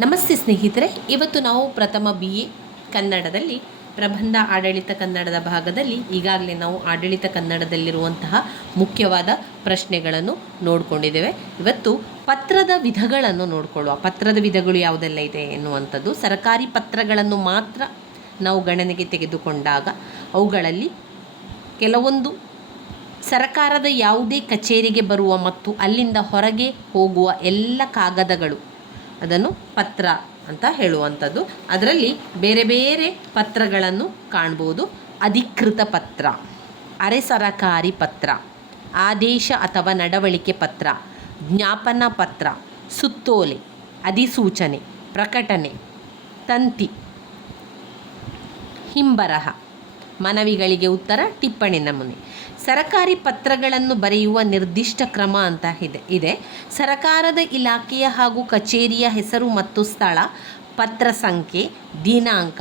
ನಮಸ್ತೆ ಸ್ನೇಹಿತರೆ, ಇವತ್ತು ನಾವು ಪ್ರಥಮ BA ಕನ್ನಡದಲ್ಲಿ ಪ್ರಬಂಧ ಆಡಳಿತ ಕನ್ನಡದ ಭಾಗದಲ್ಲಿ ಈಗಾಗಲೇ ನಾವು ಆಡಳಿತ ಕನ್ನಡದಲ್ಲಿರುವಂತಹ ಮುಖ್ಯವಾದ ಪ್ರಶ್ನೆಗಳನ್ನು ನೋಡಿಕೊಂಡಿದ್ದೇವೆ. ಇವತ್ತು ಪತ್ರದ ವಿಧಗಳನ್ನು ನೋಡಿಕೊಳ್ಳುವ. ಪತ್ರದ ವಿಧಗಳು ಯಾವುದೆಲ್ಲ ಇದೆ ಎನ್ನುವಂಥದ್ದು. ಸರ್ಕಾರಿ ಪತ್ರಗಳನ್ನು ಮಾತ್ರ ನಾವು ಗಣನೆಗೆ ತೆಗೆದುಕೊಂಡಾಗ ಅವುಗಳಲ್ಲಿ ಕೆಲವೊಂದು ಸರ್ಕಾರದ ಯಾವುದೇ ಕಚೇರಿಗೆ ಬರುವ ಮತ್ತು ಅಲ್ಲಿಂದ ಹೊರಗೆ ಹೋಗುವ ಎಲ್ಲ ಕಾಗದಗಳು ಅದನ್ನು ಪತ್ರ ಅಂತ ಹೇಳುವಂಥದ್ದು. ಅದರಲ್ಲಿ ಬೇರೆ ಬೇರೆ ಪತ್ರಗಳನ್ನು ಕಾಣ್ಬೋದು. ಅಧಿಕೃತ ಪತ್ರ, ಅರೆ ಸರಕಾರಿ ಪತ್ರ, ಆದೇಶ ಅಥವಾ ನಡವಳಿಕೆ ಪತ್ರ, ಜ್ಞಾಪನಾ ಪತ್ರ, ಸುತ್ತೋಲೆ, ಅಧಿಸೂಚನೆ, ಪ್ರಕಟಣೆ, ತಂತಿ, ಹಿಂಬರಹ, ಮನವಿಗಳಿಗೆ ಉತ್ತರ, ಟಿಪ್ಪಣಿ ನಮೂನೆ. ಸರಕಾರಿ ಪತ್ರಗಳನ್ನು ಬರೆಯುವ ನಿರ್ದಿಷ್ಟ ಕ್ರಮ ಅಂತ ಇದೆ. ಸರಕಾರದ ಇಲಾಖೆಯ ಹಾಗೂ ಕಚೇರಿಯ ಹೆಸರು ಮತ್ತು ಸ್ಥಳ, ಪತ್ರ ಸಂಖ್ಯೆ, ದಿನಾಂಕ,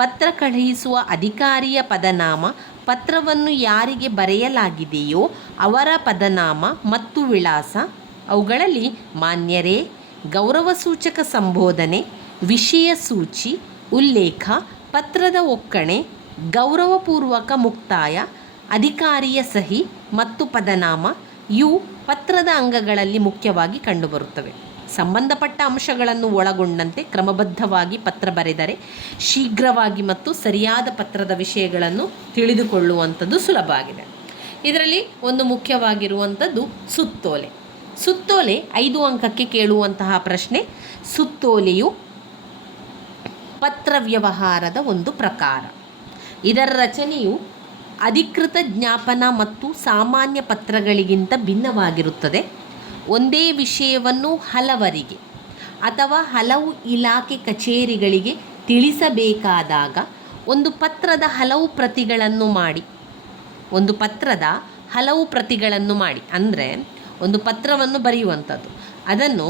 ಪತ್ರ ಕಳುಹಿಸುವ ಅಧಿಕಾರಿಯ ಪದನಾಮ, ಪತ್ರವನ್ನು ಯಾರಿಗೆ ಬರೆಯಲಾಗಿದೆಯೋ ಅವರ ಪದನಾಮ ಮತ್ತು ವಿಳಾಸ, ಅವುಗಳಲ್ಲಿ ಮಾನ್ಯರೇ, ಗೌರವಸೂಚಕ ಸಂಬೋಧನೆ, ವಿಷಯ ಸೂಚಿ, ಉಲ್ಲೇಖ, ಪತ್ರದ ಒಕ್ಕಣೆ, ಗೌರವಪೂರ್ವಕ ಮುಕ್ತಾಯ, ಅಧಿಕಾರಿಯ ಸಹಿ ಮತ್ತು ಪದನಾಮ ಇವು ಪತ್ರದ ಅಂಗಗಳಲ್ಲಿ ಮುಖ್ಯವಾಗಿ ಕಂಡುಬರುತ್ತವೆ. ಸಂಬಂಧಪಟ್ಟ ಅಂಶಗಳನ್ನು ಒಳಗೊಂಡಂತೆ ಕ್ರಮಬದ್ಧವಾಗಿ ಪತ್ರ ಬರೆದರೆ ಶೀಘ್ರವಾಗಿ ಮತ್ತು ಸರಿಯಾದ ಪತ್ರದ ವಿಷಯಗಳನ್ನು ತಿಳಿದುಕೊಳ್ಳುವಂಥದ್ದು ಸುಲಭ ಆಗಿದೆ. ಇದರಲ್ಲಿ ಒಂದು ಮುಖ್ಯವಾಗಿರುವಂಥದ್ದು ಸುತ್ತೋಲೆ. ಸುತ್ತೋಲೆ 5 ಅಂಕಕ್ಕೆ ಕೇಳುವಂತಹ ಪ್ರಶ್ನೆ. ಸುತ್ತೋಲೆಯು ಪತ್ರ ವ್ಯವಹಾರದ ಒಂದು ಪ್ರಕಾರ. ಇದರ ರಚನೆಯು ಅಧಿಕೃತ ಜ್ಞಾಪನ ಮತ್ತು ಸಾಮಾನ್ಯ ಪತ್ರಗಳಿಗಿಂತ ಭಿನ್ನವಾಗಿರುತ್ತದೆ. ಒಂದೇ ವಿಷಯವನ್ನು ಹಲವರಿಗೆ ಅಥವಾ ಹಲವು ಇಲಾಖೆ ಕಚೇರಿಗಳಿಗೆ ತಿಳಿಸಬೇಕಾದಾಗ ಒಂದು ಪತ್ರದ ಹಲವು ಪ್ರತಿಗಳನ್ನು ಮಾಡಿ ಅಂದರೆ ಒಂದು ಪತ್ರವನ್ನು ಬರೆಯುವಂಥದ್ದು, ಅದನ್ನು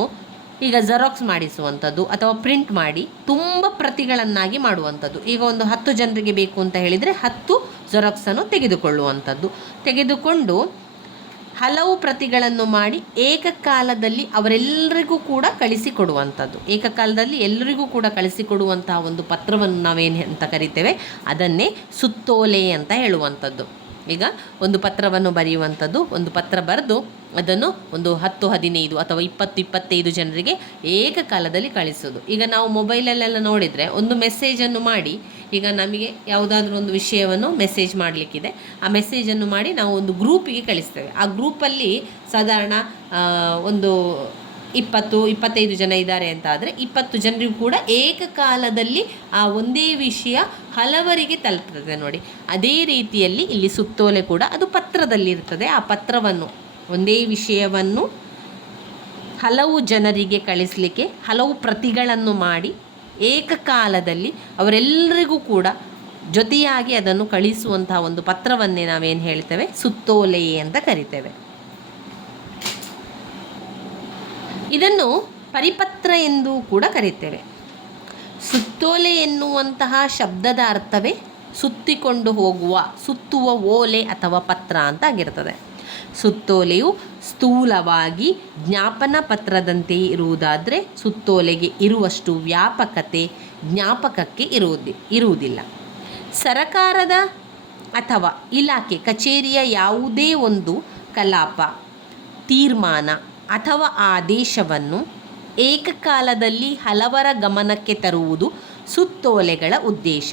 ಈಗ ಜೆರಾಕ್ಸ್ ಮಾಡಿಸುವಂಥದ್ದು ಅಥವಾ ಪ್ರಿಂಟ್ ಮಾಡಿ ತುಂಬ ಪ್ರತಿಗಳನ್ನಾಗಿ ಮಾಡುವಂಥದ್ದು. ಈಗ ಒಂದು 10 ಜನರಿಗೆ ಬೇಕು ಅಂತ ಹೇಳಿದರೆ 10 ಜೆರಾಕ್ಸನ್ನು ತೆಗೆದುಕೊಂಡು ಹಲವು ಪ್ರತಿಗಳನ್ನು ಮಾಡಿ ಏಕಕಾಲದಲ್ಲಿ ಅವರೆಲ್ಲರಿಗೂ ಕೂಡ ಕಳಿಸಿಕೊಡುವಂಥದ್ದು. ಏಕಕಾಲದಲ್ಲಿ ಎಲ್ಲರಿಗೂ ಕೂಡ ಕಳಿಸಿಕೊಡುವಂತಹ ಒಂದು ಪತ್ರವನ್ನು ನಾವೇನು ಅಂತ ಕರಿತೇವೆ, ಅದನ್ನೇ ಸುತ್ತೋಲೆ ಅಂತ ಹೇಳುವಂಥದ್ದು. ಈಗ ಒಂದು ಪತ್ರವನ್ನು ಬರೆಯುವಂಥದ್ದು, ಒಂದು ಪತ್ರ ಬರೆದು ಅದನ್ನು ಒಂದು 10, 15 ಅಥವಾ 20, 25 ಜನರಿಗೆ ಏಕಕಾಲದಲ್ಲಿ ಕಳಿಸೋದು. ಈಗ ನಾವು ಮೊಬೈಲಲ್ಲೆಲ್ಲ ನೋಡಿದರೆ ಒಂದು ಮೆಸೇಜನ್ನು ಮಾಡಿ, ಈಗ ನಮಗೆ ಯಾವುದಾದ್ರೂ ಒಂದು ವಿಷಯವನ್ನು ಮೆಸೇಜ್ ಮಾಡಲಿಕ್ಕಿದೆ, ಆ ಮೆಸೇಜನ್ನು ಮಾಡಿ ನಾವು ಒಂದು ಗ್ರೂಪಿಗೆ ಕಳಿಸ್ತೇವೆ. ಆ ಗ್ರೂಪಲ್ಲಿ ಸಾಧಾರಣ ಒಂದು 20, 25 ಜನ ಇದ್ದಾರೆ ಅಂತ ಆದರೆ 20 ಜನರಿಗೂ ಕೂಡ ಏಕಕಾಲದಲ್ಲಿ ಆ ಒಂದೇ ವಿಷಯ ಹಲವರಿಗೆ ತಲುಪ್ತದೆ ನೋಡಿ. ಅದೇ ರೀತಿಯಲ್ಲಿ ಇಲ್ಲಿ ಸುತ್ತೋಲೆ ಕೂಡ ಅದು ಪತ್ರದಲ್ಲಿರ್ತದೆ. ಆ ಪತ್ರವನ್ನು, ಒಂದೇ ವಿಷಯವನ್ನು ಹಲವು ಜನರಿಗೆ ಕಳಿಸಲಿಕ್ಕೆ ಹಲವು ಪ್ರತಿಗಳನ್ನು ಮಾಡಿ ಏಕಕಾಲದಲ್ಲಿ ಅವರೆಲ್ಲರಿಗೂ ಕೂಡ ಜೊತೆಯಾಗಿ ಅದನ್ನು ಕಳಿಸುವಂತಹ ಒಂದು ಪತ್ರವನ್ನೇ ನಾವೇನು ಹೇಳ್ತೇವೆ, ಸುತ್ತೋಲೆ ಅಂತ ಕರಿತೇವೆ. ಇದನ್ನು ಪರಿಪತ್ರ ಎಂದು ಕೂಡ ಕರೀತೇವೆ. ಸುತ್ತೋಲೆ ಎನ್ನುವಂತಹ ಶಬ್ದದ ಅರ್ಥವೇ ಸುತ್ತಿಕೊಂಡು ಹೋಗುವ, ಸುತ್ತುವ ಓಲೆ ಅಥವಾ ಪತ್ರ ಅಂತ ಆಗಿರ್ತದೆ. ಸುತ್ತೋಲೆಯು ಸ್ಥೂಲವಾಗಿ ಜ್ಞಾಪನ ಪತ್ರದಂತೆ ಇರುವುದಾದರೆ ಸುತ್ತೋಲೆಗೆ ಇರುವಷ್ಟು ವ್ಯಾಪಕತೆ ಜ್ಞಾಪಕಕ್ಕೆ ಇರುವುದಿಲ್ಲ. ಸರಕಾರದ ಅಥವಾ ಇಲಾಖೆ ಕಚೇರಿಯ ಯಾವುದೇ ಒಂದು ಕಲಾಪ, ತೀರ್ಮಾನ ಅಥವಾ ಆದೇಶವನ್ನು ಏಕಕಾಲದಲ್ಲಿ ಹಲವರ ಗಮನಕ್ಕೆ ತರುವುದು ಸುತ್ತೋಲೆಗಳ ಉದ್ದೇಶ.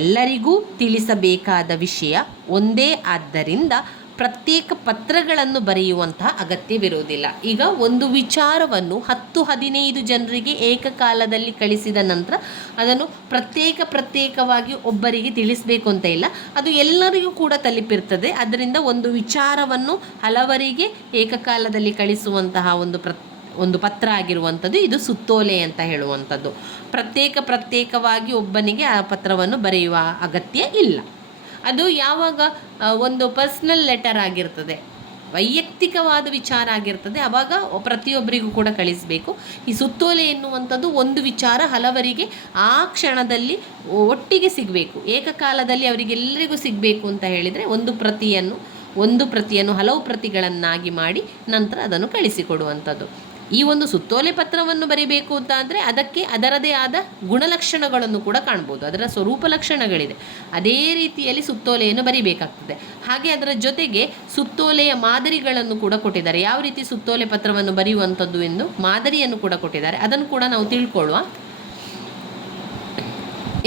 ಎಲ್ಲರಿಗೂ ತಿಳಿಸಬೇಕಾದ ವಿಷಯ ಒಂದೇ ಆದ್ದರಿಂದ ಪ್ರತ್ಯೇಕ ಪತ್ರಗಳನ್ನು ಬರೆಯುವಂತಹ ಅಗತ್ಯವಿರುವುದಿಲ್ಲ. ಈಗ ಒಂದು ವಿಚಾರವನ್ನು 10, 15 ಜನರಿಗೆ ಏಕಕಾಲದಲ್ಲಿ ಕಳಿಸಿದ ನಂತರ ಅದನ್ನು ಪ್ರತ್ಯೇಕವಾಗಿ ಒಬ್ಬರಿಗೆ ತಿಳಿಸಬೇಕು ಅಂತ ಇಲ್ಲ, ಅದು ಎಲ್ಲರಿಗೂ ಕೂಡ ತಲುಪಿರ್ತದೆ. ಅದರಿಂದ ಒಂದು ವಿಚಾರವನ್ನು ಹಲವರಿಗೆ ಏಕಕಾಲದಲ್ಲಿ ಕಳಿಸುವಂತಹ ಒಂದು ಪತ್ರ ಆಗಿರುವಂಥದ್ದು ಇದು ಸುತ್ತೋಲೆ ಅಂತ ಹೇಳುವಂಥದ್ದು. ಪ್ರತ್ಯೇಕವಾಗಿ ಒಬ್ಬನಿಗೆ ಆ ಪತ್ರವನ್ನು ಬರೆಯುವ ಅಗತ್ಯ ಇಲ್ಲ. ಅದು ಯಾವಾಗ ಒಂದು ಪರ್ಸ್ನಲ್ ಲೆಟರ್ ಆಗಿರ್ತದೆ, ವೈಯಕ್ತಿಕವಾದ ವಿಚಾರ ಆಗಿರ್ತದೆ, ಆವಾಗ ಪ್ರತಿಯೊಬ್ಬರಿಗೂ ಕೂಡ ಕಳಿಸಬೇಕು. ಈ ಸುತ್ತೋಲೆ ಎನ್ನುವಂಥದ್ದು ಒಂದು ವಿಚಾರ ಹಲವರಿಗೆ ಆ ಕ್ಷಣದಲ್ಲಿ ಒಟ್ಟಿಗೆ ಸಿಗಬೇಕು, ಏಕಕಾಲದಲ್ಲಿ ಅವರಿಗೆಲ್ಲರಿಗೂ ಸಿಗಬೇಕು ಅಂತ ಹೇಳಿದರೆ ಒಂದು ಪ್ರತಿಯನ್ನು ಹಲವು ಪ್ರತಿಗಳನ್ನಾಗಿ ಮಾಡಿ ನಂತರ ಅದನ್ನು ಕಳಿಸಿಕೊಡುವಂಥದ್ದು. ಈ ಒಂದು ಸುತ್ತೋಲೆ ಪತ್ರವನ್ನು ಬರಿಬೇಕು ಅಂತ ಅಂದರೆ ಅದಕ್ಕೆ ಅದರದೇ ಆದ ಗುಣಲಕ್ಷಣಗಳನ್ನು ಕೂಡ ಕಾಣ್ಬೋದು, ಅದರ ಸ್ವರೂಪ ಲಕ್ಷಣಗಳಿದೆ. ಅದೇ ರೀತಿಯಲ್ಲಿ ಸುತ್ತೋಲೆಯನ್ನು ಬರಿಬೇಕಾಗ್ತದೆ. ಹಾಗೆ ಅದರ ಜೊತೆಗೆ ಸುತ್ತೋಲೆಯ ಮಾದರಿಗಳನ್ನು ಕೂಡ ಕೊಟ್ಟಿದ್ದಾರೆ. ಯಾವ ರೀತಿ ಸುತ್ತೋಲೆ ಪತ್ರವನ್ನು ಬರೆಯುವಂಥದ್ದು ಎಂದು ಮಾದರಿಯನ್ನು ಕೂಡ ಕೊಟ್ಟಿದ್ದಾರೆ. ಅದನ್ನು ಕೂಡ ನಾವು ತಿಳ್ಕೊಳ್ಳುವ.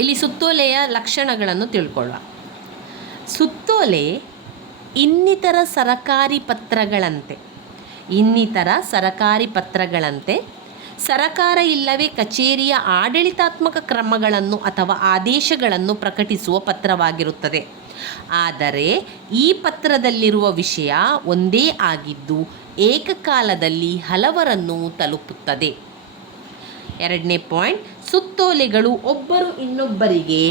ಇಲ್ಲಿ ಸುತ್ತೋಲೆಯ ಲಕ್ಷಣಗಳನ್ನು ತಿಳ್ಕೊಳ್ಳುವ. ಸುತ್ತೋಲೆ ಇನ್ನಿತರ ಸರಕಾರಿ ಪತ್ರಗಳಂತೆ ಸರಕಾರ ಇಲ್ಲವೇ ಕಚೇರಿಯ ಆಡಳಿತಾತ್ಮಕ ಕ್ರಮಗಳನ್ನು ಅಥವಾ ಆದೇಶಗಳನ್ನು ಪ್ರಕಟಿಸುವ ಪತ್ರವಾಗಿರುತ್ತದೆ. ಆದರೆ ಈ ಪತ್ರದಲ್ಲಿರುವ ವಿಷಯ ಒಂದೇ ಆಗಿದ್ದು ಏಕಕಾಲದಲ್ಲಿ ಹಲವರನ್ನು ತಲುಪುತ್ತದೆ. 2ನೇ ಪಾಯಿಂಟ್, ಸುತ್ತೋಲೆಗಳು ಒಬ್ಬರು ಇನ್ನೊಬ್ಬರಿಗೆ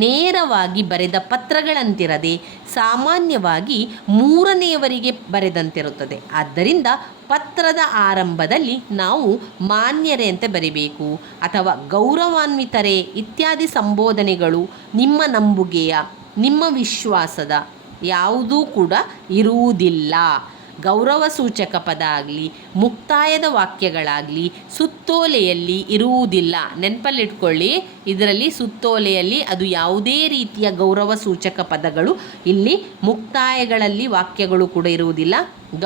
ನೇರವಾಗಿ ಬರೆದ ಪತ್ರಗಳಂತಿರದೆ ಸಾಮಾನ್ಯವಾಗಿ ಮೂರನೆಯವರಿಗೆ ಬರೆದಂತಿರುತ್ತದೆ. ಆದ್ದರಿಂದ ಪತ್ರದ ಆರಂಭದಲ್ಲಿ ನಾವು ಮಾನ್ಯರೇ ಅಂತ ಬರಿಬೇಕು ಅಥವಾ ಗೌರವಾನ್ವಿತರೇ ಇತ್ಯಾದಿ ಸಂಬೋಧನೆಗಳು ನಿಮ್ಮ ನಂಬುಗೆಯ, ನಿಮ್ಮ ವಿಶ್ವಾಸದ ಯಾವುದೂ ಕೂಡ ಇರುವುದಿಲ್ಲ. ಗೌರವ ಸೂಚಕ ಪದ ಆಗಲಿ ಮುಕ್ತಾಯದ ವಾಕ್ಯಗಳಾಗಲಿ ಸುತ್ತೋಲೆಯಲ್ಲಿ ಇರುವುದಿಲ್ಲ. ನೆನಪಲ್ಲಿಟ್ಕೊಳ್ಳಿ, ಇದರಲ್ಲಿ ಸುತ್ತೋಲೆಯಲ್ಲಿ ಅದು ಯಾವುದೇ ರೀತಿಯ ಗೌರವ ಸೂಚಕ ಪದಗಳು ಇಲ್ಲಿ ಮುಕ್ತಾಯಗಳಲ್ಲಿ ವಾಕ್ಯಗಳು ಕೂಡ ಇರುವುದಿಲ್ಲ.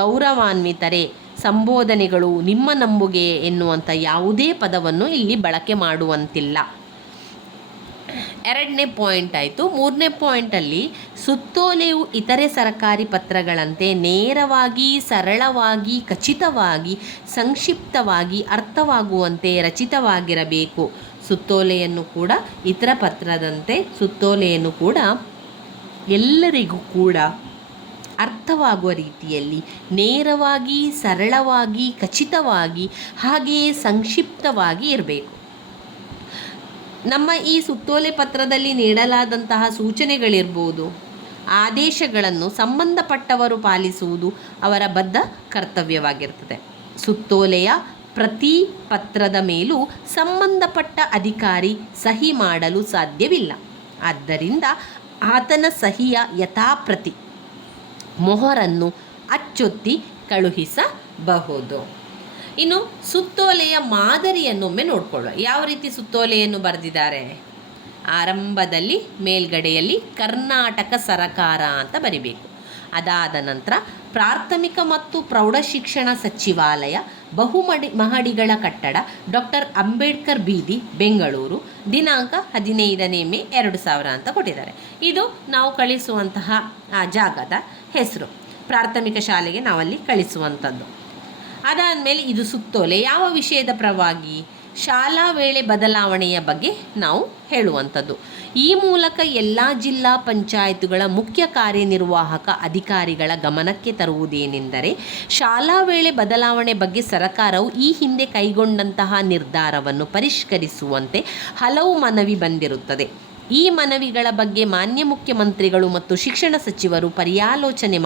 ಗೌರವಾನ್ವಿತರೇ, ಸಂಬೋಧನೆಗಳು, ನಿಮ್ಮ ನಂಬುಗೆ ಎನ್ನುವಂಥ ಯಾವುದೇ ಪದವನ್ನು ಇಲ್ಲಿ ಬಳಕೆ ಮಾಡುವಂತಿಲ್ಲ. 2ನೇ ಪಾಯಿಂಟ್ ಆಯಿತು. 3ನೇ ಪಾಯಿಂಟಲ್ಲಿ ಸುತ್ತೋಲೆಯು ಇತರೆ ಸರಕಾರಿ ಪತ್ರಗಳಂತೆ ನೇರವಾಗಿ, ಸರಳವಾಗಿ, ಖಚಿತವಾಗಿ, ಸಂಕ್ಷಿಪ್ತವಾಗಿ ಅರ್ಥವಾಗುವಂತೆ ರಚಿತವಾಗಿರಬೇಕು. ಸುತ್ತೋಲೆಯನ್ನು ಕೂಡ ಇತರ ಪತ್ರದಂತೆ ಸುತ್ತೋಲೆಯನ್ನು ಕೂಡ ಎಲ್ಲರಿಗೂ ಕೂಡ ಅರ್ಥವಾಗುವ ರೀತಿಯಲ್ಲಿ ನೇರವಾಗಿ, ಸರಳವಾಗಿ, ಖಚಿತವಾಗಿ, ಹಾಗೆಯೇ ಸಂಕ್ಷಿಪ್ತವಾಗಿ ಇರಬೇಕು. ನಮ್ಮ ಈ ಸುತ್ತೋಲೆ ಪತ್ರದಲ್ಲಿ ನೀಡಲಾದಂತಹ ಸೂಚನೆಗಳಿರ್ಬೋದು, ಆದೇಶಗಳನ್ನು ಸಂಬಂಧಪಟ್ಟವರು ಪಾಲಿಸುವುದು ಅವರ ಬದ್ಧ ಕರ್ತವ್ಯವಾಗಿರ್ತದೆ. ಸುತ್ತೋಲೆಯ ಪ್ರತಿ ಪತ್ರದ ಮೇಲೂ ಸಂಬಂಧಪಟ್ಟ ಅಧಿಕಾರಿ ಸಹಿ ಮಾಡಲು ಸಾಧ್ಯವಿಲ್ಲ. ಆದ್ದರಿಂದ ಆತನ ಸಹಿಯ ಯಥಾಪ್ರತಿ ಮೊಹರನ್ನು ಅಚ್ಚೊತ್ತಿ ಕಳುಹಿಸಬಹುದು. ಇನ್ನು ಸುತ್ತೋಲೆಯ ಮಾದರಿಯನ್ನೊಮ್ಮೆ ನೋಡಿಕೊಳ್ಳುವ. ಯಾವ ರೀತಿ ಸುತ್ತೋಲೆಯನ್ನು ಬರೆದಿದ್ದಾರೆ? ಆರಂಭದಲ್ಲಿ ಮೇಲ್ಗಡೆಯಲ್ಲಿ ಕರ್ನಾಟಕ ಸರಕಾರ ಅಂತ ಬರಿಬೇಕು. ಅದಾದ ನಂತರ ಪ್ರಾಥಮಿಕ ಮತ್ತು ಪ್ರೌಢಶಿಕ್ಷಣ ಸಚಿವಾಲಯ, ಮಹಡಿಗಳ ಕಟ್ಟಡ, ಡಾಕ್ಟರ್ ಅಂಬೇಡ್ಕರ್ ಬೀದಿ, ಬೆಂಗಳೂರು, ದಿನಾಂಕ 15ನೇ ಮೇ 2000 ಅಂತ ಕೊಟ್ಟಿದ್ದಾರೆ. ಇದು ನಾವು ಕಳಿಸುವಂತಹ ಆ ಜಾಗದ ಹೆಸರು, ಪ್ರಾಥಮಿಕ ಶಾಲೆಗೆ ನಾವಲ್ಲಿ ಕಳಿಸುವಂಥದ್ದು. ಅದಾದಮೇಲೆ ಇದು ಸುತ್ತೋಲೆ ಯಾವ ವಿಷಯದ ಪರವಾಗಿ? ಶಾಲಾ ವೇಳೆ ಬದಲಾವಣೆಯ ಬಗ್ಗೆ ನಾವು ಹೇಳುವಂಥದ್ದು. ಈ ಮೂಲಕ ಎಲ್ಲ ಜಿಲ್ಲಾ ಪಂಚಾಯತ್ಗಳ ಮುಖ್ಯ ಕಾರ್ಯನಿರ್ವಾಹಕ ಅಧಿಕಾರಿಗಳ ಗಮನಕ್ಕೆ ತರುವುದೇನೆಂದರೆ, ಶಾಲಾ ವೇಳೆ ಬದಲಾವಣೆ ಬಗ್ಗೆ ಸರ್ಕಾರವು ಈ ಹಿಂದೆ ಕೈಗೊಂಡಂತಹ ನಿರ್ಧಾರವನ್ನು ಪರಿಷ್ಕರಿಸುವಂತೆ ಹಲವು ಮನವಿ ಬಂದಿರುತ್ತದೆ. ಈ ಮನವಿಗಳ ಬಗ್ಗೆ ಮಾನ್ಯ ಮುಖ್ಯಮಂತ್ರಿಗಳು ಮತ್ತು ಶಿಕ್ಷಣ ಸಚಿವರು ಪರ್ಯಾಲೋಚನೆ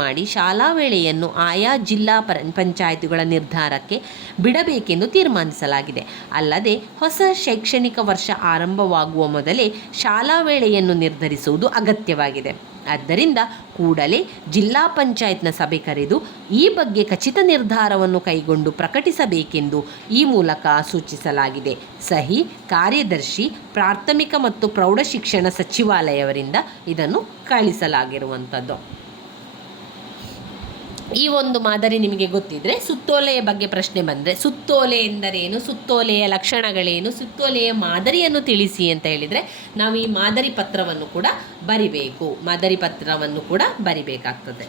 ಮಾಡಿ ಶಾಲಾ ವೇಳೆಯನ್ನು ಆಯಾ ಜಿಲ್ಲಾ ಪಂಚಾಯತ್ಗಳ ನಿರ್ಧಾರಕ್ಕೆ ಬಿಡಬೇಕೆಂದು ತೀರ್ಮಾನಿಸಲಾಗಿದೆ. ಅಲ್ಲದೆ ಹೊಸ ಶೈಕ್ಷಣಿಕ ವರ್ಷ ಆರಂಭವಾಗುವ ಮೊದಲೇ ಶಾಲಾ ವೇಳೆಯನ್ನು ನಿರ್ಧರಿಸುವುದು ಅಗತ್ಯವಾಗಿದೆ. ಆದ್ದರಿಂದ ಕೂಡಲೇ ಜಿಲ್ಲಾ ಪಂಚಾಯತ್ನ ಸಭೆ ಕರೆದು ಈ ಬಗ್ಗೆ ಖಚಿತ ನಿರ್ಧಾರವನ್ನು ಕೈಗೊಂಡು ಪ್ರಕಟಿಸಬೇಕೆಂದು ಈ ಮೂಲಕ ಸೂಚಿಸಲಾಗಿದೆ. ಸಹಿ ಕಾರ್ಯದರ್ಶಿ, ಪ್ರಾಥಮಿಕ ಮತ್ತು ಪ್ರೌಢಶಿಕ್ಷಣ ಸಚಿವಾಲಯವರಿಂದ ಇದನ್ನು ಕಳಿಸಲಾಗಿರುವಂಥದ್ದು. ಈ ಒಂದು ಮಾದರಿ ನಿಮಗೆ ಗೊತ್ತಿದ್ದರೆ, ಸುತ್ತೋಲೆಯ ಬಗ್ಗೆ ಪ್ರಶ್ನೆ ಬಂದರೆ ಸುತ್ತೋಲೆ ಎಂದರೇನು, ಸುತ್ತೋಲೆಯ ಲಕ್ಷಣಗಳೇನು, ಸುತ್ತೋಲೆಯ ಮಾದರಿಯನ್ನು ತಿಳಿಸಿ ಅಂತ ಹೇಳಿದರೆ ನಾವು ಈ ಮಾದರಿ ಪತ್ರವನ್ನು ಕೂಡ ಬರಿಬೇಕಾಗ್ತದೆ.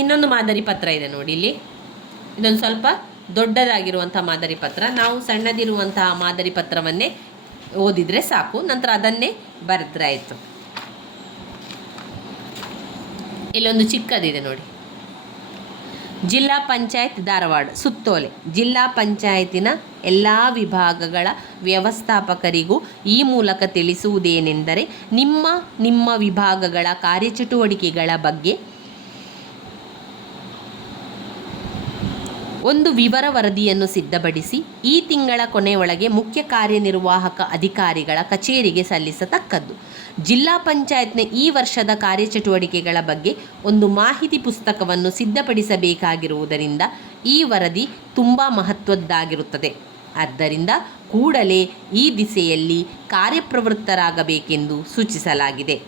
ಇನ್ನೊಂದು ಮಾದರಿ ಪತ್ರ ಇದೆ ನೋಡಿ ಇಲ್ಲಿ. ಇದೊಂದು ಸ್ವಲ್ಪ ದೊಡ್ಡದಾಗಿರುವಂಥ ಮಾದರಿ ಪತ್ರ. ನಾವು ಸಣ್ಣದಿರುವಂತಹ ಮಾದರಿ ಪತ್ರವನ್ನೇ ಓದಿದರೆ ಸಾಕು, ನಂತರ ಅದನ್ನೇ ಬರೆದ್ರೆ ಆಯಿತು. ಇಲ್ಲೊಂದು ಚಿಕ್ಕದಿದೆ ನೋಡಿ, ಜಿಲ್ಲಾ ಪಂಚಾಯತ್ ಧಾರವಾಡ ಸುತ್ತೋಲೆ. ಜಿಲ್ಲಾ ಪಂಚಾಯತಿನ ಎಲ್ಲ ವಿಭಾಗಗಳ ವ್ಯವಸ್ಥಾಪಕರಿಗೂ ಈ ಮೂಲಕ ತಿಳಿಸುವುದೇನೆಂದರೆ, ನಿಮ್ಮ ವಿಭಾಗಗಳ ಕಾರ್ಯಚಟುವಟಿಕೆಗಳ ಬಗ್ಗೆ ಒಂದು ವಿವರ ವರದಿಯನ್ನು ಸಿದ್ಧಪಡಿಸಿ ಈ ತಿಂಗಳ ಕೊನೆಯೊಳಗೆ ಮುಖ್ಯ ಕಾರ್ಯನಿರ್ವಾಹಕ ಅಧಿಕಾರಿಗಳ ಕಚೇರಿಗೆ ಸಲ್ಲಿಸತಕ್ಕದ್ದು. ಜಿಲ್ಲಾ ಪಂಚಾಯತ್ನ ಈ ವರ್ಷದ ಕಾರ್ಯಚಟುವಟಿಕೆಗಳ ಬಗ್ಗೆ ಒಂದು ಮಾಹಿತಿ ಪುಸ್ತಕವನ್ನು ಸಿದ್ಧಪಡಿಸಬೇಕಾಗಿರುವುದರಿಂದ ಈ ವರದಿ ತುಂಬ ಮಹತ್ವದ್ದಾಗಿರುತ್ತದೆ. ಆದ್ದರಿಂದ ಕೂಡಲೇ ಈ ದಿಸೆಯಲ್ಲಿ ಕಾರ್ಯಪ್ರವೃತ್ತರಾಗಬೇಕೆಂದು ಸೂಚಿಸಲಾಗಿದೆ.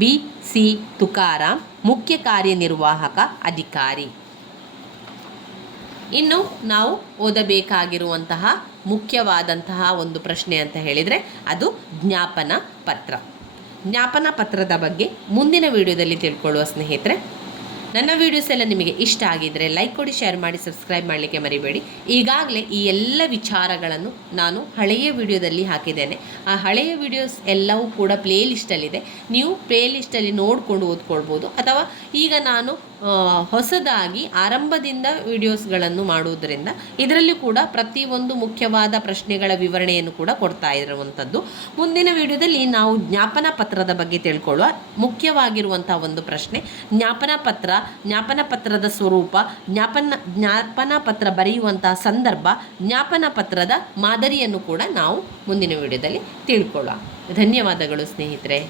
ಬಿ.ಸಿ. ತುಕಾರಾಂ, ಮುಖ್ಯ ಕಾರ್ಯನಿರ್ವಾಹಕ ಅಧಿಕಾರಿ. ಇನ್ನು ನಾವು ಓದಬೇಕಾಗಿರುವಂತಹ ಮುಖ್ಯವಾದಂತಹ ಒಂದು ಪ್ರಶ್ನೆ ಅಂತ ಹೇಳಿದರೆ ಅದು ಜ್ಞಾಪನ ಪತ್ರ. ಜ್ಞಾಪನ ಪತ್ರದ ಬಗ್ಗೆ ಮುಂದಿನ ವಿಡಿಯೋದಲ್ಲಿ ತಿಳ್ಕೊಳ್ಳುವ ಸ್ನೇಹಿತರೆ. ನನ್ನ ವೀಡಿಯೋಸ್ ಎಲ್ಲ ನಿಮಗೆ ಇಷ್ಟ ಆಗಿದ್ದರೆ ಲೈಕ್ ಕೊಡಿ, ಶೇರ್ ಮಾಡಿ, ಸಬ್ಸ್ಕ್ರೈಬ್ ಮಾಡಲಿಕ್ಕೆ ಮರಿಬೇಡಿ. ಈಗಾಗಲೇ ಈ ಎಲ್ಲ ವಿಚಾರಗಳನ್ನು ನಾನು ಹಳೆಯ ವಿಡಿಯೋದಲ್ಲಿ ಹಾಕಿದ್ದೇನೆ. ಆ ಹಳೆಯ ವಿಡಿಯೋಸ್ ಎಲ್ಲವೂ ಕೂಡ ಪ್ಲೇ ಲಿಸ್ಟಲ್ಲಿದೆ. ನೀವು ಪ್ಲೇ ಲಿಸ್ಟಲ್ಲಿ ನೋಡಿಕೊಂಡು ಓದ್ಕೊಳ್ಬೋದು. ಅಥವಾ ಈಗ ನಾನು ಹೊಸದಾಗಿ ಆರಂಭದಿಂದ ವಿಡಿಯೋಸ್ಗಳನ್ನು ಮಾಡುವುದರಿಂದ ಇದರಲ್ಲಿ ಕೂಡ ಪ್ರತಿಯೊಂದು ಮುಖ್ಯವಾದ ಪ್ರಶ್ನೆಗಳ ವಿವರಣೆಯನ್ನು ಕೂಡ ಕೊಡ್ತಾ ಇರುವಂಥದ್ದು. ಮುಂದಿನ ವಿಡಿಯೋದಲ್ಲಿ ನಾವು ಜ್ಞಾಪನ ಪತ್ರದ ಬಗ್ಗೆ ತಿಳ್ಕೊಳ್ಳುವ. ಮುಖ್ಯವಾಗಿರುವಂಥ ಒಂದು ಪ್ರಶ್ನೆ ಜ್ಞಾಪನ ಪತ್ರದ ಸ್ವರೂಪ, ಜ್ಞಾಪನ ಪತ್ರ ಬರೆಯುವಂತಹ ಸಂದರ್ಭ, ಜ್ಞಾಪನ ಪತ್ರದ ಮಾದರಿಯನ್ನು ಕೂಡ ನಾವು ಮುಂದಿನ ವಿಡಿಯೋದಲ್ಲಿ ತಿಳ್ಕೊಳ್ಳುವ. ಧನ್ಯವಾದಗಳು ಸ್ನೇಹಿತರೆ.